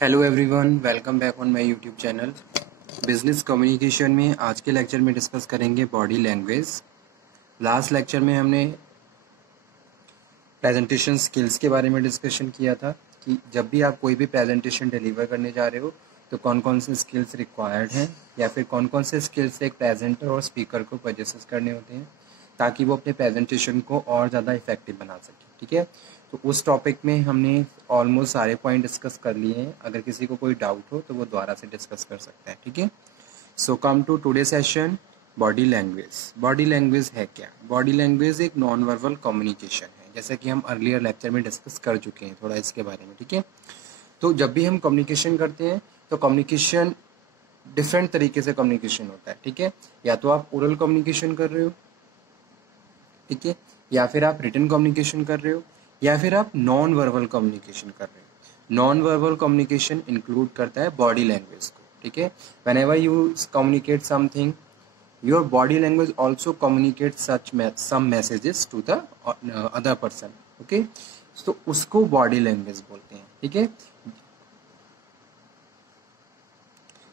Hello everyone, welcome back on my YouTube channel. Business communication में आज के lecture में डिस्कस करेंगे बॉडी लैंग्वेज। लास्ट लेक्चर में हमने प्रेजेंटेशन स्किल्स के बारे में डिस्कशन किया था कि जब भी आप कोई भी प्रेजेंटेशन डिलीवर करने जा रहे हो तो कौन कौन से स्किल्स रिक्वायर्ड हैं या फिर कौन कौन से स्किल्स एक प्रेजेंटर और स्पीकर को पजेसेस करने होते हैं ताकि वो अपने प्रेजेंटेशन को और ज़्यादा इफेक्टिव बना सके। ठीक है, तो उस टॉपिक में हमने ऑलमोस्ट सारे पॉइंट डिस्कस कर लिए हैं। अगर किसी को कोई डाउट हो तो वो दोबारा से डिस्कस कर सकता है। ठीक है, so come to today session. Body language. Body language है क्या? बॉडी लैंग्वेज एक नॉन वर्बल कम्युनिकेशन है, जैसा कि हम अर्लियर लेक्चर में डिस्कस कर चुके हैं थोड़ा इसके बारे में। ठीक है, तो जब भी हम कम्युनिकेशन करते हैं तो कम्युनिकेशन डिफरेंट तरीके से कम्युनिकेशन होता है। ठीक है, या तो आप ओरल कम्युनिकेशन कर रहे हो, ठीक है, या फिर आप रिटन कम्युनिकेशन कर रहे हो, या फिर आप नॉन वर्बल कम्युनिकेशन कर रहे हो। नॉन वर्बल कम्युनिकेशन इंक्लूड करता है बॉडी लैंग्वेज को। ठीक है, whenever you communicate something, your body language also communicate such some messages to the other person. Okay, तो उसको बॉडी लैंग्वेज बोलते हैं। ठीक है,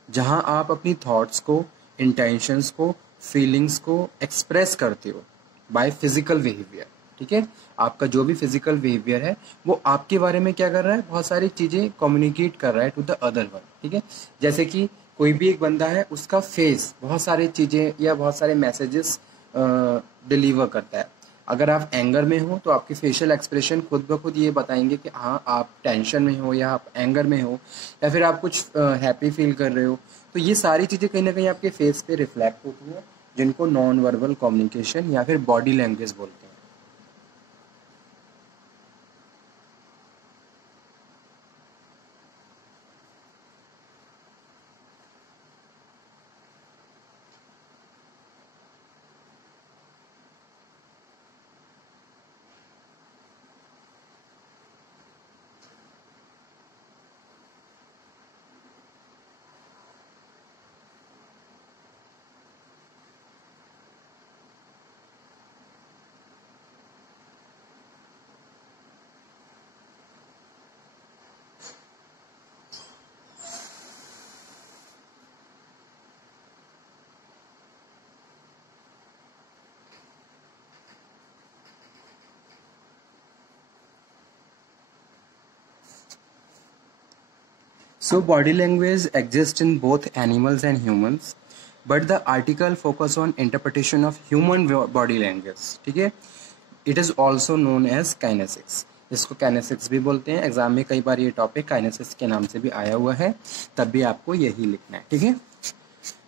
जहां आप अपनी थॉट्स को, इंटेंशंस को, फीलिंग्स को एक्सप्रेस करते हो बाय फिजिकल बिहेवियर। ठीक है, आपका जो भी फिजिकल बिहेवियर है वो आपके बारे में क्या कर रहा है, बहुत सारी चीजें कम्युनिकेट कर रहा है टू द अदर वन। ठीक है, जैसे कि कोई भी एक बंदा है, उसका फेस बहुत सारी चीजें या बहुत सारे मैसेजेस डिलीवर करता है। अगर आप एंगर में हो तो आपके फेशियल एक्सप्रेशन खुद ब खुद ये बताएंगे कि हाँ आप टेंशन में हो या आप एंगर में हो, या फिर आप कुछ हैप्पी फील कर रहे हो। तो ये सारी चीज़ें कहीं ना कहीं आपके फेस पे रिफ्लेक्ट होती हैं, जिनको नॉन वर्बल कम्युनिकेशन या फिर बॉडी लैंग्वेज बोलते हैं। So body language exists in both animals and humans, but the article focus on interpretation of human body language. ठीक है, it is also known as kinesics. इसको kinesics भी बोलते हैं। एग्जाम में कई बार ये टॉपिक kinesics के नाम से भी आया हुआ है, तब भी आपको यही लिखना है। ठीक है,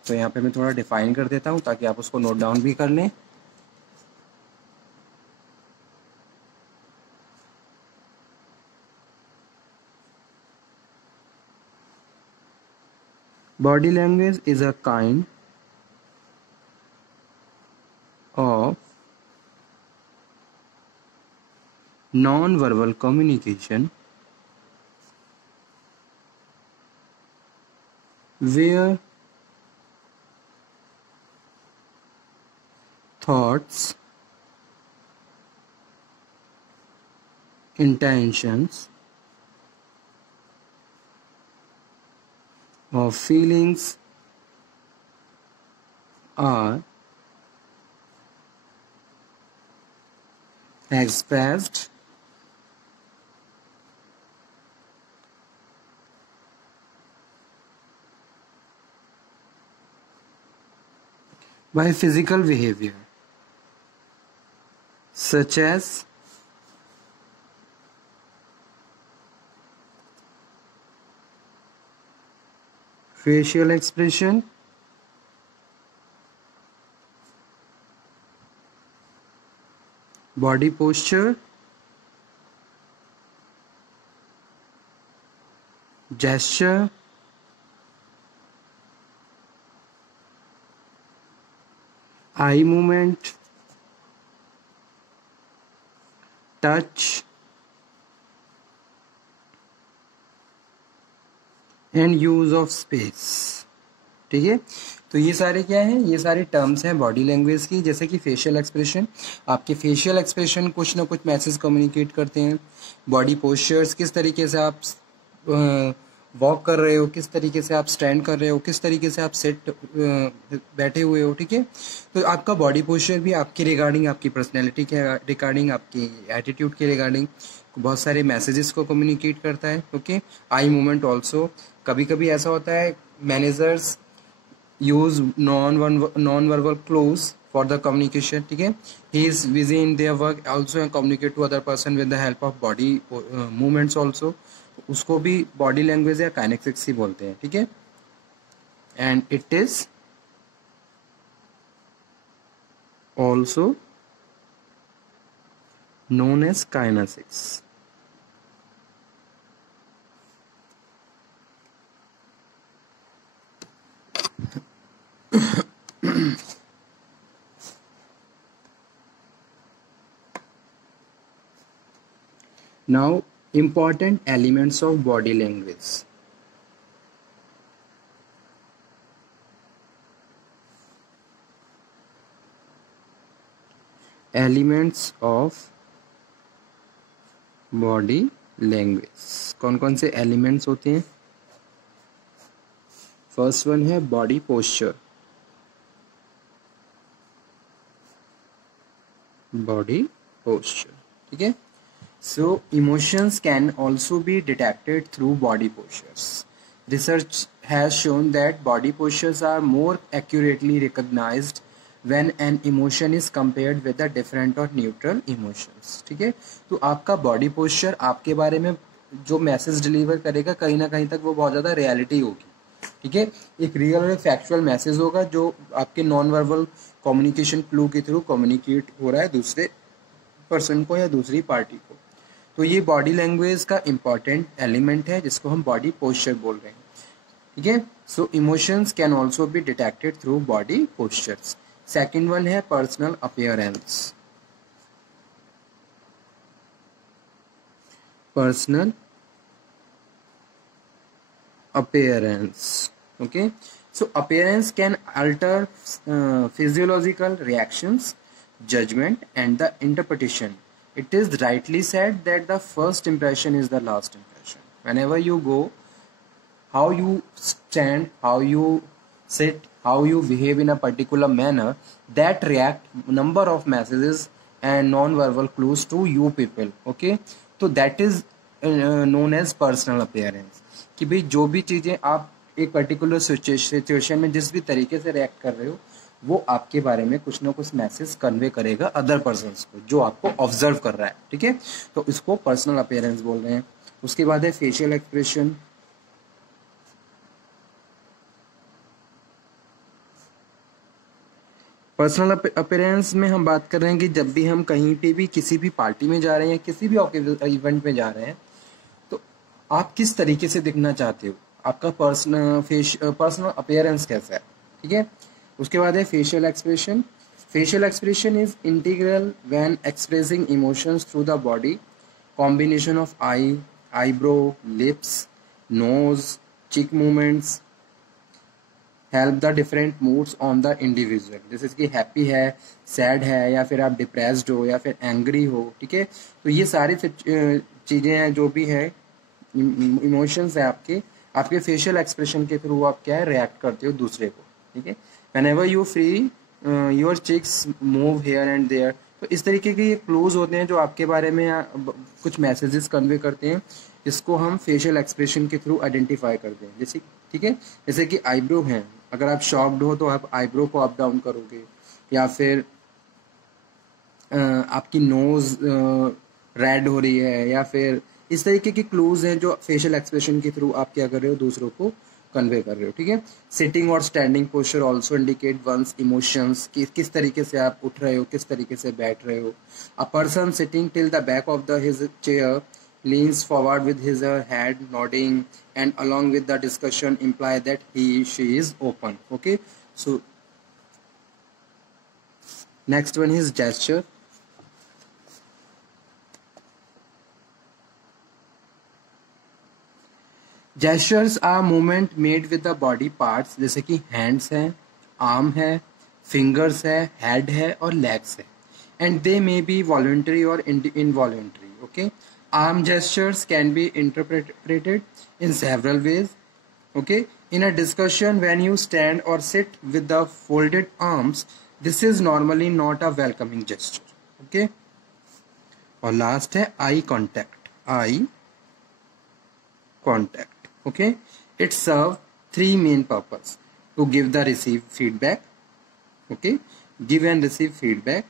तो यहाँ पे मैं थोड़ा डिफाइन कर देता हूँ ताकि आप उसको नोट डाउन भी कर लें। Body language is a kind of non-verbal communication where thoughts, intentions, or feelings are expressed by physical behavior such as facial expression, body posture, gesture, eye movement, touch, and use of space. ठीक है, तो ये सारे क्या हैं, ये सारे terms हैं बॉडी लैंग्वेज की। जैसे कि फेशियल एक्सप्रेशन, आपके फेशियल एक्सप्रेशन कुछ ना कुछ मैसेज कम्युनिकेट करते हैं। बॉडी पोस्चर्स, किस तरीके से आप वॉक कर रहे हो, किस तरीके से आप स्टैंड कर रहे हो, किस तरीके से आप सेट बैठे हुए हो, ठीक है। तो आपका बॉडी पोस्चर भी आपके रिगार्डिंग, आपकी पर्सनैलिटी के रिगार्डिंग, आपकी एटीट्यूड के रिगार्डिंग बहुत सारे मैसेजेस को कम्युनिकेट करता है, ओके। आई मूवमेंट ऑल्सो, कभी कभी ऐसा होता है managers use non-verbal clues for the communication, ठीक है। he is busy in their work also and communicate to other person with the help of body movements also, उसको भी body language या kinesics ही बोलते हैं, ठीक है। and it is also known as kinesics. Now, important elements of body language. Elements of body language. कौन कौन से एलिमेंट्स होते हैं? फर्स्ट वन है बॉडी पोस्चर, बॉडी पोस्चर, ठीक है। So emotions can also be detected through body postures. Research has shown that body postures are more accurately recognized when an emotion is compared with the different or neutral emotions, ठीक है। तो आपका body posture आपके बारे में जो message deliver करेगा कहीं ना कहीं तक वो बहुत ज़्यादा रियलिटी होगी, ठीक है। एक रियल और फैक्चुअल मैसेज होगा जो आपके नॉन वर्बल कम्युनिकेशन क्लू के थ्रू कम्युनिकेट हो रहा है दूसरे पर्सन को या दूसरी पार्टी को। तो ये बॉडी लैंग्वेज का इम्पॉर्टेंट एलिमेंट है जिसको हम बॉडी पोस्चर बोल रहे हैं, ठीक है। So emotions can also be detected through body postures. Second one है personal appearance. Personal appearance, okay. So appearance can alter physiological reactions, judgment and the interpretation. It is rightly said that the first impression is the last impression. Whenever you go, how you stand, how you sit, how you behave in a particular manner, that react number of messages and non-verbal clues to you people, okay. So that is known as personal appearance, कि भाई जो भी चीज़ें आप एक particular situation में जिस भी तरीके से रिएक्ट कर रहे हो वो आपके बारे में कुछ ना कुछ मैसेज कन्वे करेगा अदर पर्सन्स को जो आपको ऑब्जर्व कर रहा है, ठीक है। तो इसको पर्सनल अपीयरेंस बोल रहे हैं। उसके बाद है फेशियल एक्सप्रेशन। पर्सनल अपीयरेंस में हम बात कर रहे हैं कि जब भी हम कहीं पे भी किसी भी पार्टी में जा रहे हैं या किसी भी इवेंट में जा रहे हैं तो आप किस तरीके से दिखना चाहते हो, आपका पर्सनल अपीयरेंस कैसा है, ठीक है। उसके बाद है facial expression. Facial expression is integral when expressing emotions through the body, combination of eyebrow, lips, nose, cheek movements help the different moods on the individual. जैसे कि हैप्पी है, सैड है, या फिर आप डिप्रेस्ड हो या फिर एंग्री हो, ठीक है। तो ये सारी चीज़ें हैं जो भी है इमोशंस है आपके फेशियल एक्सप्रेशन के थ्रू आप क्या है रिएक्ट करते हो दूसरे को, ठीक है। Whenever you free your cheeks move here and there. तो इस तरीके के ये क्लोज होते हैं जो आपके बारे में कुछ मैसेजेस कन्वे करते हैं, इसको हम फेशियल एक्सप्रेशन के थ्रू आइडेंटिफाई करते हैं। जैसे ठीक है, जैसे कि आईब्रो हैं, अगर आप शॉक्ड हो तो आप आईब्रो को अप डाउन करोगे, या फिर आपकी नोज रेड हो रही है, या फिर इस तरीके के क्लूज हैं जो फेशियल एक्सप्रेशन के थ्रू आप क्या कर रहे हो दूसरों को कन्वे कर रहे हो, ठीक है। सिटिंग और standing posture also indicate one's emotions, किस तरीके से आप उठ रहे हो, किस तरीके से बैठ रहे हो। A person sitting till the back of the his chair leans forward with his head nodding and along with the discussion imply that she is open, okay. So next one is gesture. Gestures are movement made with the body parts, जैसे कि hands है, arm है, fingers है, head है और legs है, and they may be voluntary or involuntary, okay. arm gestures can be interpreted in several ways. Okay, in a discussion, when you stand or sit with the folded arms, this is normally not a welcoming gesture. Okay, और last है आई contact. Okay, it serves three main purpose: to give the receive feedback. Okay, give and receive feedback,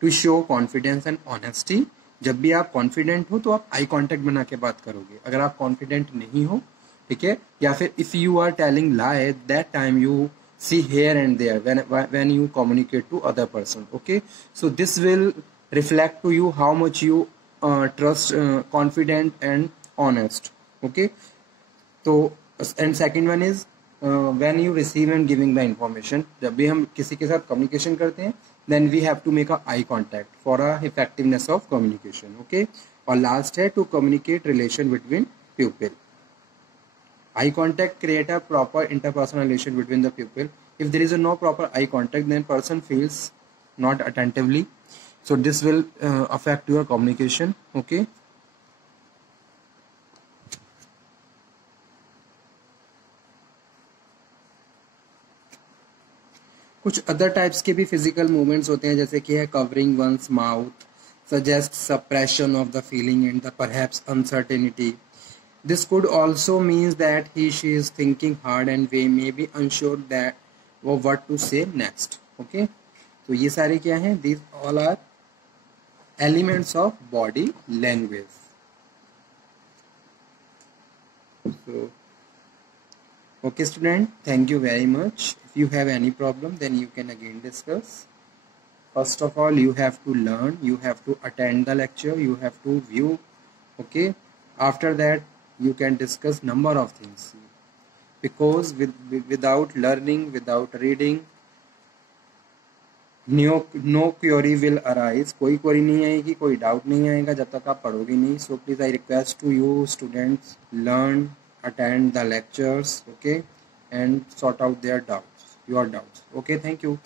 to show confidence and honesty. जब भी आप confident हो तो आप eye contact बना के बात करोगे. अगर आप कॉन्फिडेंट नहीं हो, ठीक है, या फिर if you are telling lie, that time you see here and there when you communicate to other person. Okay, so this will reflect to you how much you trust, confident and honest. Okay, so and second one is when you receive and giving the information. जब भी हम किसी के साथ communication करते हैं, then we have to make a eye contact for a effectiveness of communication. Okay, और last है to communicate relation between pupil. Eye contact create a proper interpersonal relation between the pupil. If there is no proper eye contact, then person feels not attentively. So this will affect your communication. Okay. कुछ other types के भी physical movements होते हैं, जैसे कि है covering one's mouth, suggest suppression of the feeling and the perhaps uncertainty. This could also means that she is thinking hard and we may be unsure that or what to say next. Okay, तो ये सारे क्या हैं? These all are elements of body language. So, okay student, thank you very much. If you have any problem, then you can again discuss. First of all, you have to learn, you have to attend the lecture, you have to view. Okay, after that you can discuss number of things, because without learning, without reading, no query will arise. कोई query नहीं आएगी, कोई doubt नहीं आएगा जब तक आप पढ़ोगे नहीं. So please I request to you students, learn, attend the lectures, okay, and sort out your doubts. Okay, thank you.